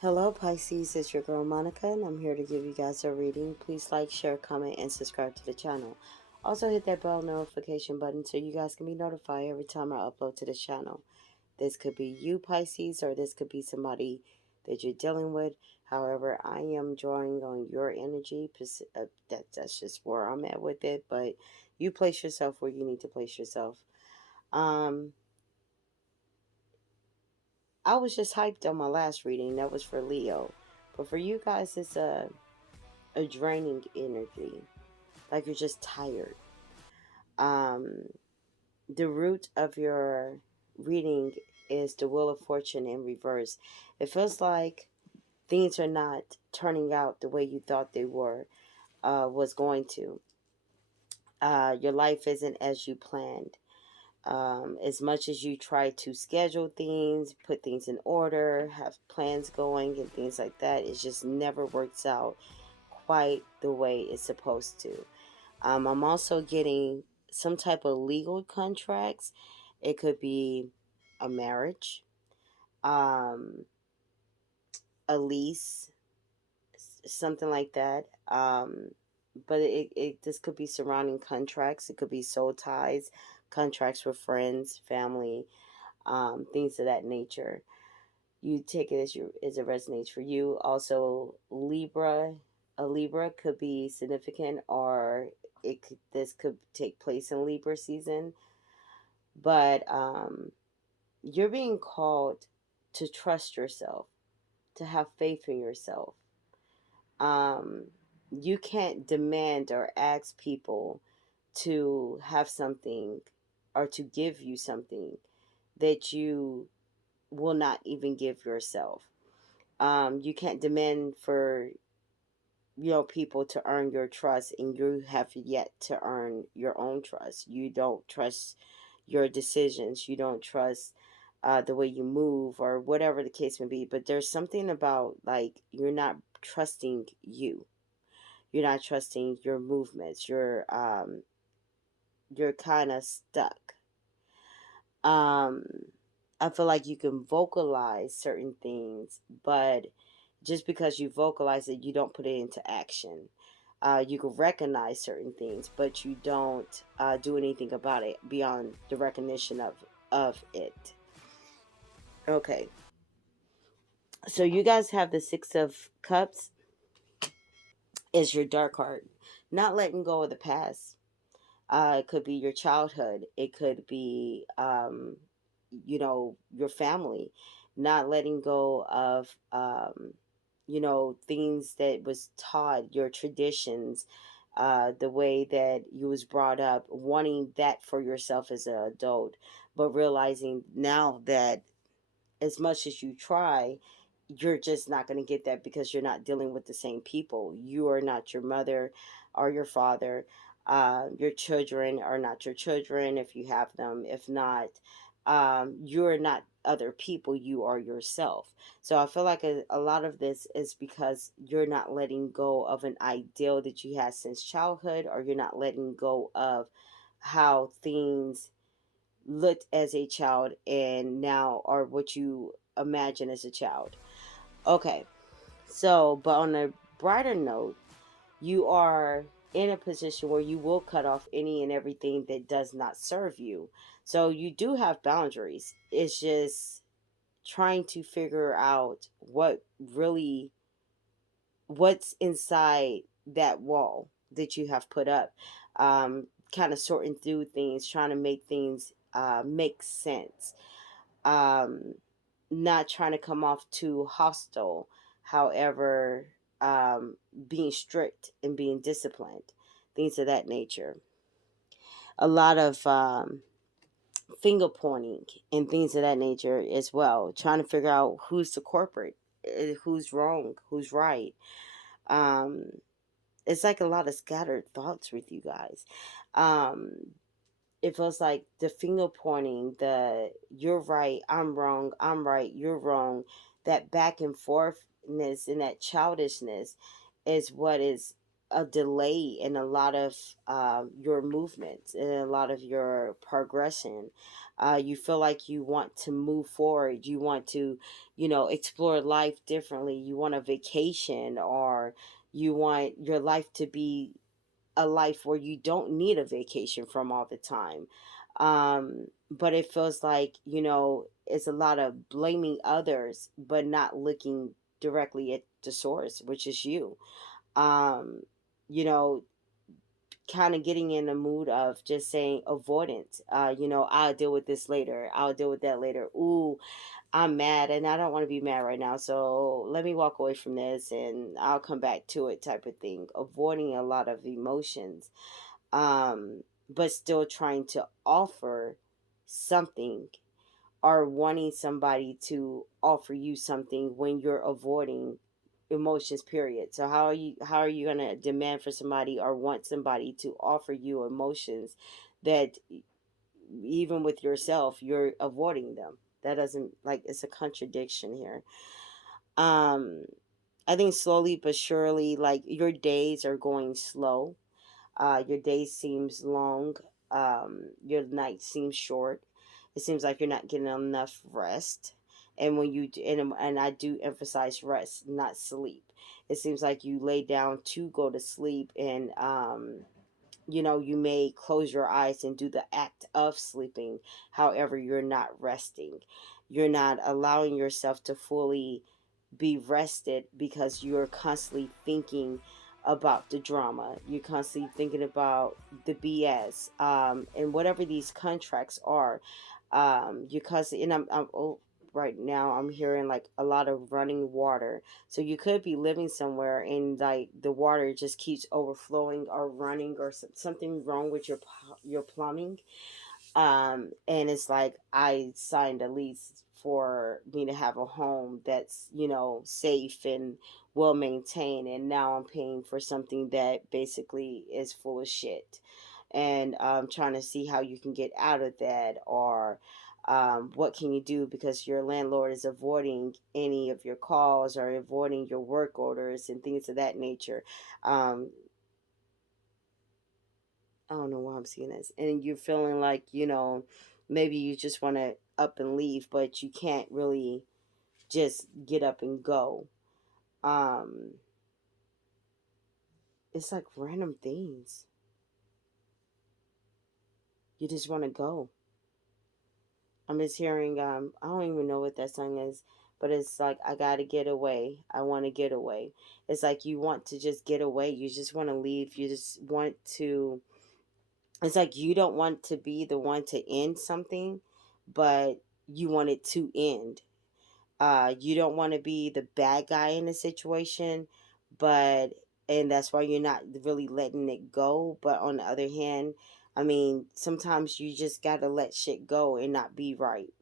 Hello Pisces, it's your girl Monica and I'm here to give you guys a reading. Please like, share, comment, and subscribe to the channel. Also hit that bell notification button so you guys can be notified every time I upload to the channel. This could be you Pisces or this could be somebody that you're dealing with. However, I am drawing on your energy. That's just where I'm at with it. But you place yourself where you need to place yourself. Um, I was just hyped on my last reading. That was for Leo. But for you guys, it's a draining energy, like you're just tired. Um, the root of your reading is the Wheel of Fortune in reverse. It feels like things are not turning out the way you thought they was going to. Your life isn't as you planned. As much as you try to schedule things, put things in order, have plans going, and things like that, it just never works out quite the way it's supposed to. I'm also getting some type of legal contracts. It could be a marriage, um, a lease, something like that. But this could be surrounding contracts. It could be soul ties, contracts with friends, family, things of that nature. You take it as it resonates for you. Also, Libra, a Libra could be significant, or this could take place in Libra season. But you're being called to trust yourself, to have faith in yourself. Um, you can't demand or ask people to have something or to give you something that you will not even give yourself. You can't demand for people to earn your trust, and you have yet to earn your own trust. You don't trust your decisions. You don't trust the way you move or whatever the case may be. But there's something about, like, you're not trusting you. You're not trusting your movements. You're kind of stuck. um I feel like you can vocalize certain things, but just because you vocalize it, you don't put it into action. You can recognize certain things, but you don't do anything about it beyond the recognition of it. Okay, so you guys have the Six of Cups is your dark heart, not letting go of the past. It could be your childhood. It could be, your family, not letting go of, things that was taught, your traditions, the way that you was brought up, wanting that for yourself as an adult, but realizing now that as much as you try, you're just not going to get that because you're not dealing with the same people. You are not your mother or your father. Your children are not your children if you have them. If not, you're not other people. You are yourself. So I feel like a lot of this is because you're not letting go of an ideal that you had since childhood, or you're not letting go of how things looked as a child and now are what you imagine as a child. Okay, so, but on a brighter note, you are in a position where you will cut off any and everything that does not serve you. So you do have boundaries. It's just trying to figure out what's inside that wall that you have put up. Kind of sorting through things, trying to make things make sense. Um, Not trying to come off too hostile. However, being strict and being disciplined, things of that nature. A lot of finger pointing and things of that nature as well. Trying to figure out who's the corporate, who's wrong, who's right. Um, it's like a lot of scattered thoughts with you guys. Um, it feels like the finger pointing, the you're right, I'm wrong, I'm right, you're wrong, that back and forthness and that childishness is what is a delay in a lot of your movements and a lot of your progression. You feel like you want to move forward. You want to, explore life differently. You want a vacation, or you want your life to be a life where you don't need a vacation from all the time. But it feels like, it's a lot of blaming others, but not looking directly at the source, which is you. Um, you know, Kind of getting in the mood of just saying avoidance. I'll deal with this later. I'll deal with that later. Ooh, I'm mad and I don't want to be mad right now. So let me walk away from this and I'll come back to it, type of thing. Avoiding a lot of emotions, but still trying to offer something, or wanting somebody to offer you something when you're avoiding emotions, period. So how are you going to demand for somebody or want somebody to offer you emotions that, even with yourself, you're avoiding them? That doesn't, like, it's a contradiction here. um I think slowly but surely, like, your days are going slow. Your day seems long. Your night seems short. It seems like you're not getting enough rest. And when you do, and I do emphasize rest, not sleep. It seems like you lay down to go to sleep, and you may close your eyes and do the act of sleeping. However, you're not resting. You're not allowing yourself to fully be rested, because you're constantly thinking about the drama. You're constantly thinking about the BS, and whatever these contracts are. You're constantly, and right now I'm hearing like a lot of running water. So you could be living somewhere and like the water just keeps overflowing or running, or something wrong with your plumbing. And it's like, I signed a lease for me to have a home that's, safe and well maintained, and now I'm paying for something that basically is full of shit. And trying to see how you can get out of that, or what can you do, because your landlord is avoiding any of your calls or avoiding your work orders and things of that nature. um, I don't know why I'm seeing this. And you're feeling like, maybe you just want to up and leave, but you can't really just get up and go. Um, it's like random things. You just want to go. I'm just hearing, I don't even know what that song is, but it's like, I got to get away. I want to get away. It's like you want to just get away. You just want to leave. You just want to, it's like you don't want to be the one to end something, but you want it to end. You don't want to be the bad guy in the situation, but and that's why you're not really letting it go. But on the other hand, I mean, sometimes you just gotta let shit go and not be right.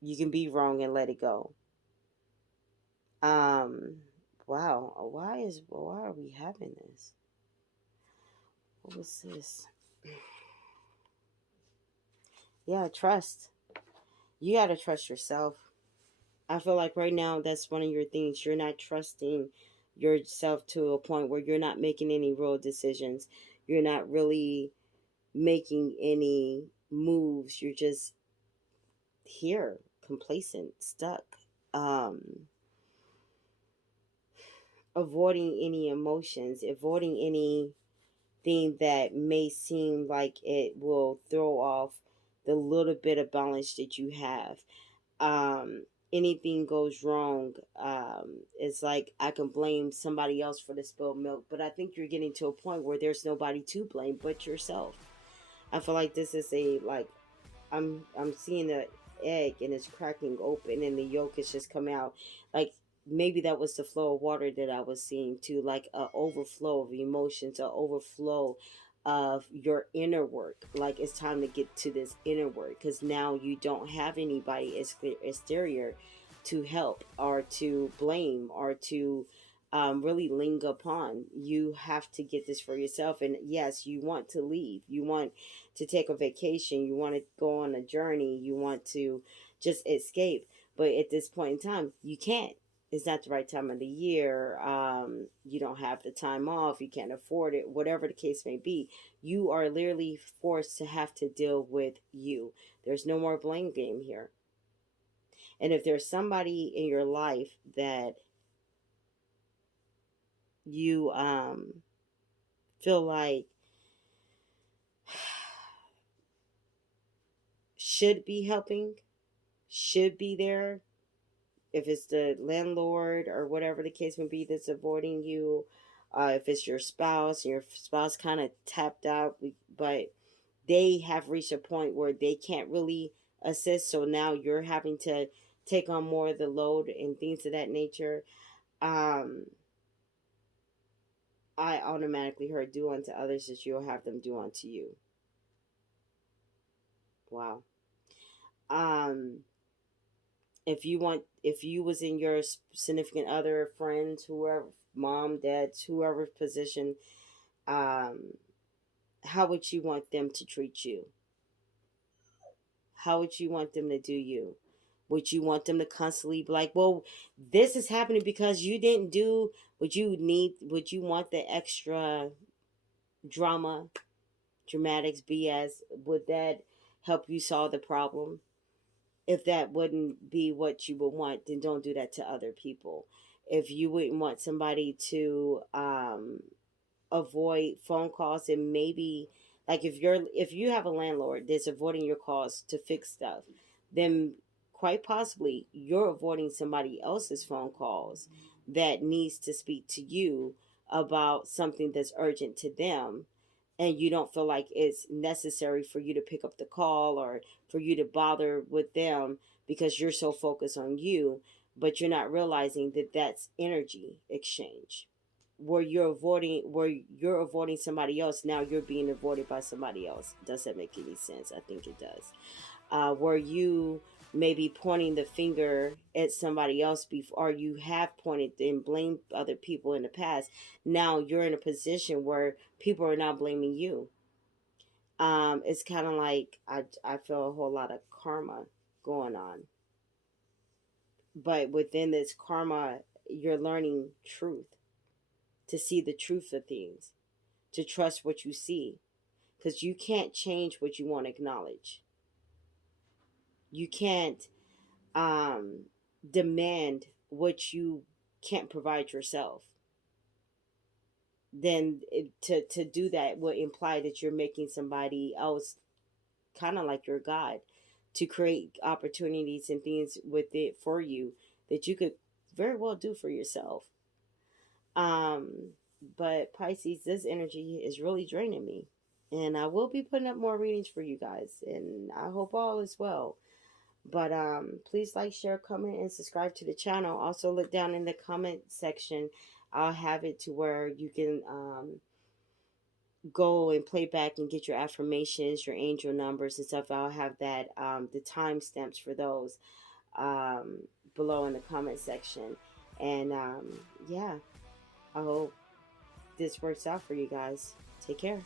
You can be wrong and let it go. Um, wow, why are we having this? What was this? Yeah, trust. You gotta trust yourself. I feel like right now that's one of your things. You're not trusting yourself to a point where you're not making any real decisions. You're not really making any moves. You're just here, complacent, stuck, um, avoiding any emotions, avoiding anything that may seem like it will throw off the little bit of balance that you have. Anything goes wrong, it's like I can blame somebody else for the spilled milk, but I think you're getting to a point where there's nobody to blame but yourself. I feel like this is a like I'm seeing the egg and it's cracking open and the yolk is just coming out. Like maybe that was the flow of water that I was seeing too, like a overflow of emotions, a overflow of your inner work. Like it's time to get to this inner work, because now you don't have anybody exterior to help or to blame or to really linger upon. You have to get this for yourself. And yes, you want to leave. You want to take a vacation. You want to go on a journey. You want to just escape. But at this point in time, you can't. it's not the right time of the year, you don't have the time off, you can't afford it, whatever the case may be, you are literally forced to have to deal with you. There's no more blame game here. And if there's somebody in your life that you feel like should be helping, should be there, if it's the landlord or whatever the case may be that's avoiding you, if it's your spouse and your spouse kind of tapped out, but they have reached a point where they can't really assist, so now you're having to take on more of the load and things of that nature. um I automatically heard do unto others as you'll have them do unto you. Wow. um if you was in your significant other, friends, whoever, mom, dad, whoever position, um how would you want them to treat you? How would you want them to do you? Would you want them to constantly be like, well, this is happening because you didn't do what you need? Would you want the extra drama, dramatics, BS? Would that help you solve the problem? If that wouldn't be what you would want, then don't do that to other people. If you wouldn't want somebody to avoid phone calls, and maybe, like, if you have a landlord that's avoiding your calls to fix stuff, then quite possibly you're avoiding somebody else's phone calls that needs to speak to you about something that's urgent to them, and you don't feel like it's necessary for you to pick up the call or for you to bother with them because you're so focused on you, but you're not realizing that that's energy exchange. Where you're avoiding somebody else, now you're being avoided by somebody else. Does that make any sense? I think it does. Where you may be pointing the finger at somebody else before, or you have pointed and blamed other people in the past, now you're in a position where people are now blaming you. It's kind of like I feel a whole lot of karma going on, but within this karma, you're learning truth, to see the truth of things, to trust what you see, because you can't change what you want to acknowledge. You can't um, demand what you can't provide yourself. Then to do that would imply that you're making somebody else kind of like your God, to create opportunities and things with it for you that you could very well do for yourself. Um, but Pisces, this energy is really draining me. And I will be putting up more readings for you guys, and I hope all is well. But please like, share, comment, and subscribe to the channel. Also, look down in the comment section. I'll have it to where you can go and play back and get your affirmations, your angel numbers and stuff. I'll have that, the timestamps for those, um, below in the comment section. And yeah, I hope this works out for you guys. Take care.